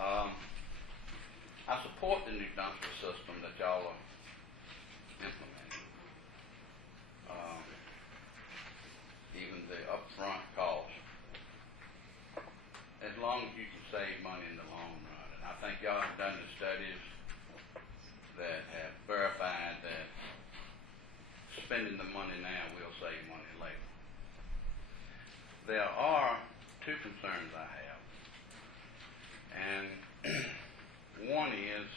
I support the new dumpster system that y'all are implementing. Even the upfront cost, as long as you can save money in the long run. And I think y'all have done the studies that have verified that spending the money now will save money later. There are two concerns I have. And one is,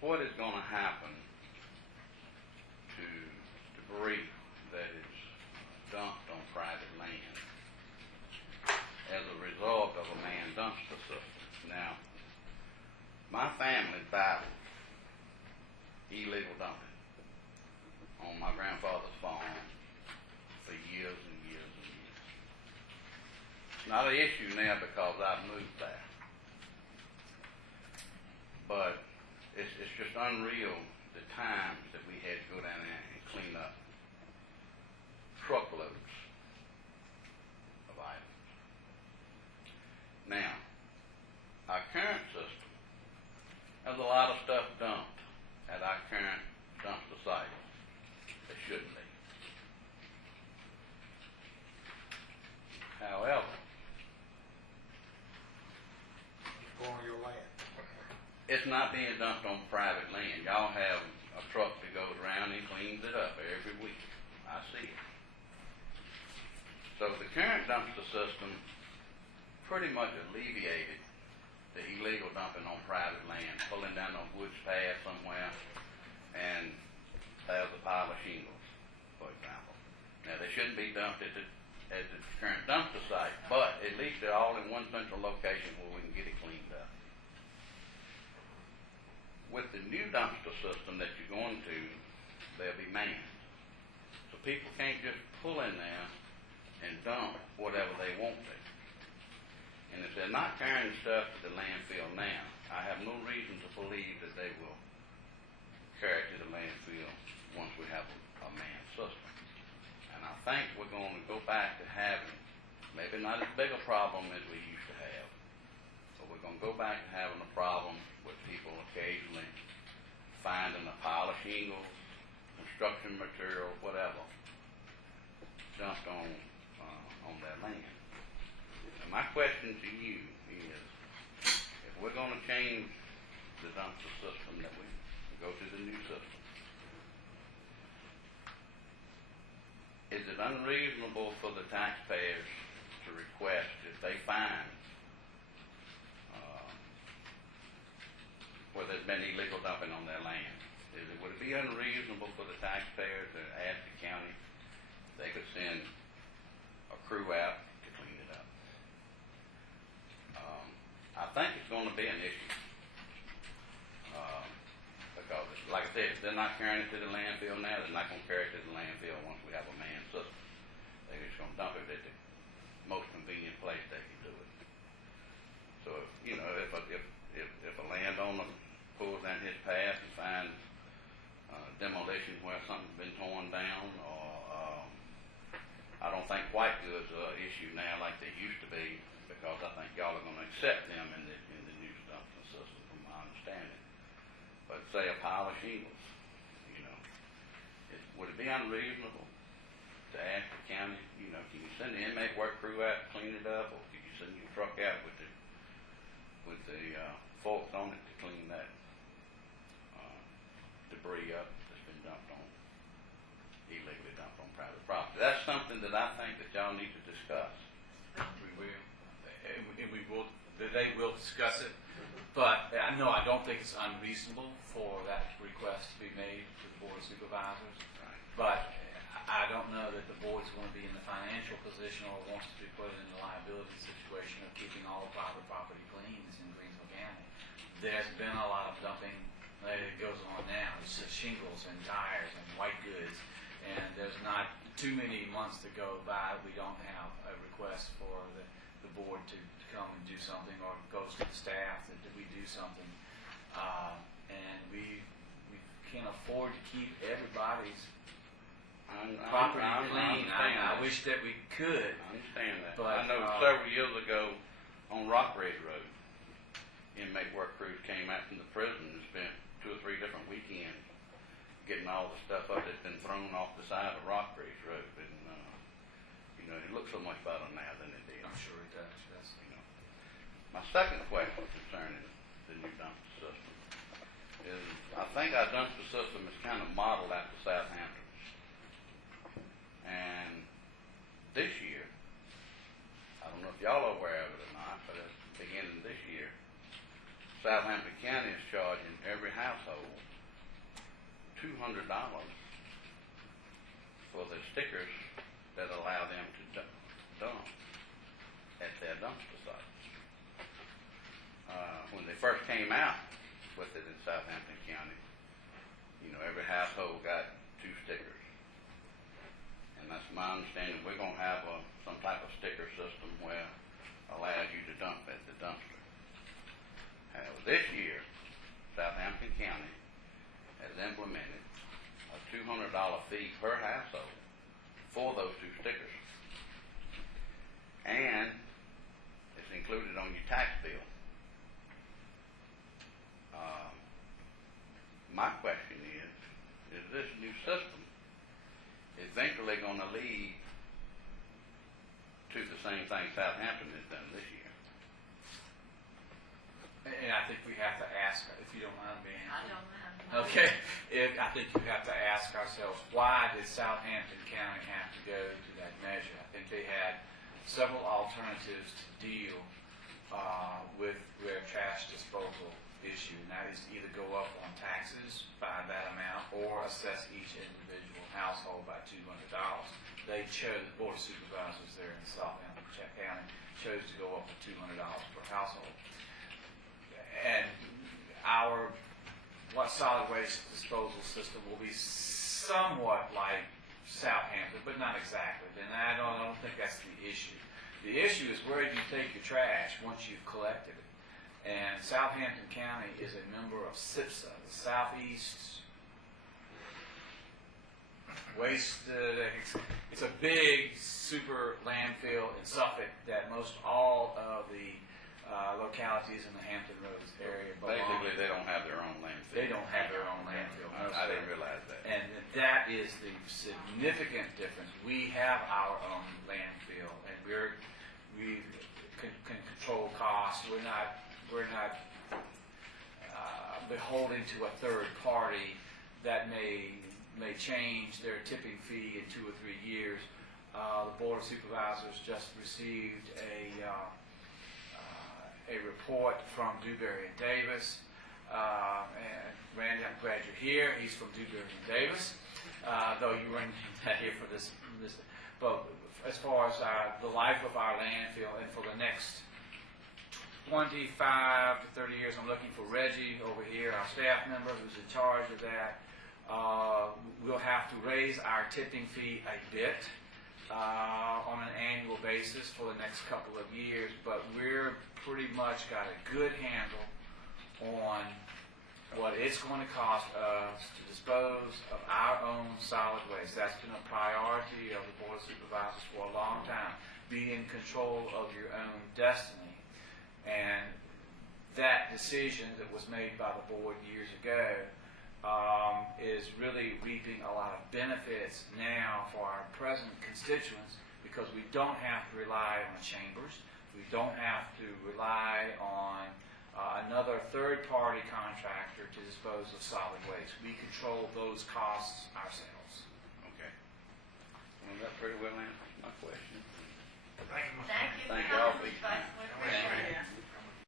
what is going to happen to debris that is dumped on private land as a result of a manned dumpster system? Now, my family battled illegal dumping on my grandfather's farm for years and years and years. It's not an issue now because I've moved there. But it's just unreal the times that we had to go down there and clean up truckloads of items. Now, our current system has a lot of stuff dumped at our current dumpster site that shouldn't be. However, on your land. it's not being dumped on private land. Y'all have a truck that goes around and cleans it up every week. I see it. So the current dumpster system pretty much alleviated the illegal dumping on private land, pulling down a woods path somewhere, and there's a pile of shingles, for example. Now, they shouldn't be dumped at the current dumpster site, but at least they're all in one central location where we can get it cleaned up. With the new dumpster system that you're going to, they'll be manned. So people can't just pull in there and dump whatever they want to. And if they're not carrying stuff to the landfill now, I have no reason to believe that they will carry it to the landfill once we have a manned system. And I think we're going to go back to having, maybe not as big a problem as we used to have, but we're going to go back to having a problem with people occasionally finding a pile of shingles, construction material, whatever, dumped on their land. And my question to you is, if we're going to change the dumpster system, that we go to the new system, is it unreasonable for the taxpayers to request, if they find where there's been illegal dumping on their land, would it be unreasonable for the taxpayer to ask the county if they could send a crew out to clean it up? I think it's going to be an issue because, like I said, if they're not carrying it to the landfill now, they're not going to carry it to the landfill once we have a manned system. They're just going to dump it at the most convenient place they can do it. So, if a landowner pulls down his path and finds demolition where something's been torn down, or I don't think white goods are an issue now like they used to be, because I think y'all are going to accept them in the new dumpster system, from my understanding. But say a pile of shingles, would it be unreasonable to ask the county, can you send the inmate work crew out to clean it up, or can you send your truck out with the forks on it to clean that debris up that's been illegally dumped on private property? That's something that I think that y'all need to discuss. We will. They will discuss it. But no, I don't think it's unreasonable for that request to be made to the Board of Supervisors. Right. But I don't know that the board's going to be in the financial position or wants to be put in the liability situation of keeping all the private property clean in Greensville County. There's been a lot of dumping that goes on now. It's just shingles and tires and white goods, and there's not too many months to go by we don't have a request for the board to come and do something, or goes to the staff that we do something, and we can't afford to keep everybody's property clean. I wish that we could. I understand that. But, I know several years ago on Rockridge Road. Inmate work crews came out from the prison and spent 2 or 3 different weekends getting all the stuff up that's been thrown off the side of Rockridge Road. And, you know, it looks so much better now than it did. I'm sure it does, yes. You know. My second question concerning the new dumpster system is, I think our dumpster system is kind of modeled after Southampton's. And this year, I don't know if y'all are aware of it or not, but at the beginning of this year, Southampton County is charging every household $200 for the stickers that allow them to dump at their dumpster sites. When they first came out with it in Southampton County, you know, every household got 2 stickers. And that's my understanding. We're going to have some type of sticker system where allows you to dump at the dumpster. This year, Southampton County has implemented a $200 fee per household for those 2 stickers. And it's included on your tax bill. My question is this new system eventually going to lead to the same thing Southampton has done this year? And I think we have to ask, if you don't mind being. I don't mind. Okay, I think we have to ask ourselves, why did Southampton County have to go to that measure? I think they had several alternatives to deal with their trash disposal issue, and that is to either go up on taxes by that amount or assess each individual household by $200. They chose, the Board of Supervisors there in Southampton County chose to go up to $200 per household. And our solid waste disposal system will be somewhat like Southampton, but not exactly. And I don't think that's the issue. The issue is, where do you take your trash once you've collected it? And Southampton County is a member of SIPSA, the Southeast Waste. It's a big super landfill in Suffolk that most all of the localities in the Hampton Roads area belong. Basically, they don't have their own landfill. They don't have their own landfill. I didn't realize that. And that is the significant difference. We have our own landfill, and we can control costs. We're not beholden to a third party that may change their tipping fee in 2 or 3 years. The Board of Supervisors just received a report from Dewberry and Davis. And Randy, I'm glad you're here. He's from Dewberry and Davis, though you weren't here for this. But as far as the life of our landfill, and for the next 25 to 30 years, I'm looking for Reggie over here, our staff member who's in charge of that. We'll have to raise our tipping fee a bit on an annual basis for the next couple of years, but we're pretty much got a good handle on what it's going to cost us to dispose of our own solid waste. That's been a priority of the Board of Supervisors for a long time. Be in control of your own destiny. And that decision that was made by the board years ago is really reaping a lot of benefits now for our present constituents, because we don't have to rely on chambers. We don't have to rely on another third-party contractor to dispose of solid waste. We control those costs ourselves. Okay. Well, that pretty well answers my question. Thank you, Mr. Thank you. Thank y'all for Vice President.